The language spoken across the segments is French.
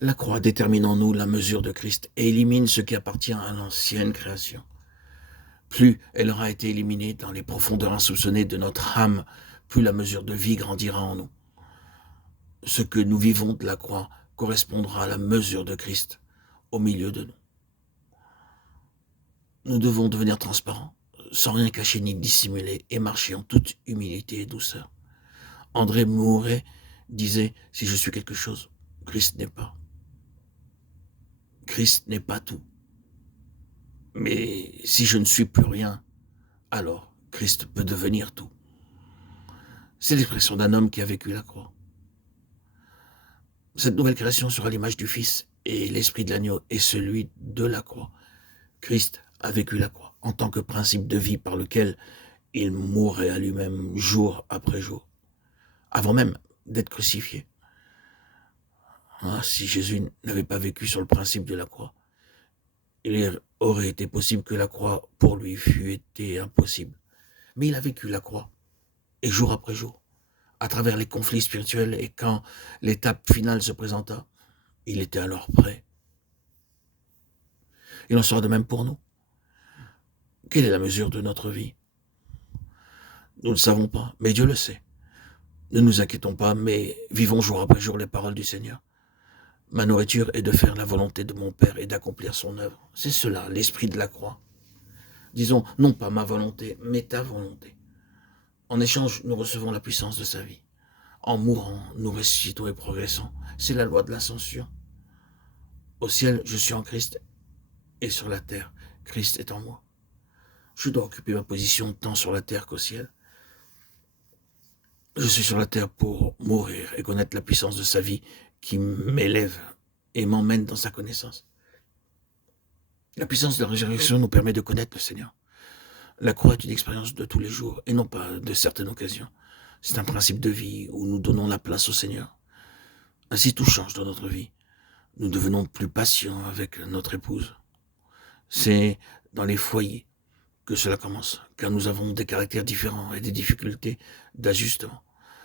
La croix détermine en nous la mesure de Christ et élimine ce qui appartient à l'ancienne création. Plus elle aura été éliminée dans les profondeurs insoupçonnées de notre âme, plus la mesure de vie grandira en nous. Ce que nous vivons de la croix correspondra à la mesure de Christ au milieu de nous. Nous devons devenir transparents, sans rien cacher ni dissimuler, et marcher en toute humilité et douceur. André Mouret disait, si je suis quelque chose, Christ n'est pas. Christ n'est pas tout. Mais si je ne suis plus rien, alors Christ peut devenir tout. C'est l'expression d'un homme qui a vécu la croix. Cette nouvelle création sera l'image du Fils et l'esprit de l'agneau est celui de la croix. Christ a vécu la croix en tant que principe de vie par lequel il mourait à lui-même jour après jour, avant même d'être crucifié. Ah, si Jésus n'avait pas vécu sur le principe de la croix, il aurait été possible que la croix, pour lui, fût été impossible. Mais il a vécu la croix, et jour après jour, à travers les conflits spirituels, et quand l'étape finale se présenta, il était alors prêt. Il en sera de même pour nous. Quelle est la mesure de notre vie? Nous ne le savons pas, mais Dieu le sait. Ne nous inquiétons pas, mais vivons jour après jour les paroles du Seigneur. Ma nourriture est de faire la volonté de mon Père et d'accomplir son œuvre. C'est cela, l'esprit de la croix. Disons, non pas ma volonté, mais ta volonté. En échange, nous recevons la puissance de sa vie. En mourant, nous ressuscitons et progressons. C'est la loi de l'ascension. Au ciel, je suis en Christ, et sur la terre, Christ est en moi. Je dois occuper ma position tant sur la terre qu'au ciel. Je suis sur la terre pour mourir et connaître la puissance de sa vie qui m'élève et m'emmène dans sa connaissance. La puissance de la résurrection nous permet de connaître le Seigneur. La croix est une expérience de tous les jours et non pas de certaines occasions. C'est un principe de vie où nous donnons la place au Seigneur. Ainsi tout change dans notre vie. Nous devenons plus patients avec notre épouse. C'est dans les foyers que cela commence, car nous avons des caractères différents et des difficultés d'ajustement.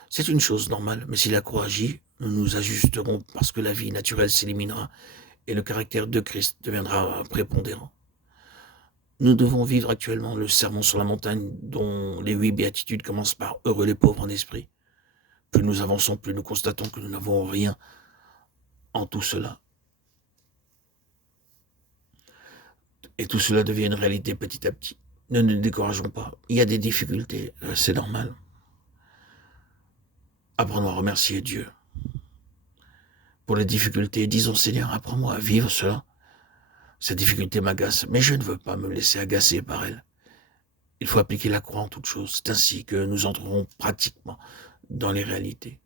C'est une chose normale, mais si la croix agit, nous nous ajusterons parce que la vie naturelle s'éliminera et le caractère de Christ deviendra prépondérant. Nous devons vivre actuellement le sermon sur la montagne dont les 8 béatitudes commencent par « Heureux les pauvres en esprit ». Plus nous avançons, plus nous constatons que nous n'avons rien en tout cela. Et tout cela devient une réalité petit à petit. Ne nous décourageons pas. Il y a des difficultés, c'est normal. Apprenons à remercier Dieu pour les difficultés. Disons, Seigneur, apprends-moi à vivre cela. Cette difficulté m'agace, mais je ne veux pas me laisser agacer par elle. Il faut appliquer la croix en toutes choses. C'est ainsi que nous entrerons pratiquement dans les réalités.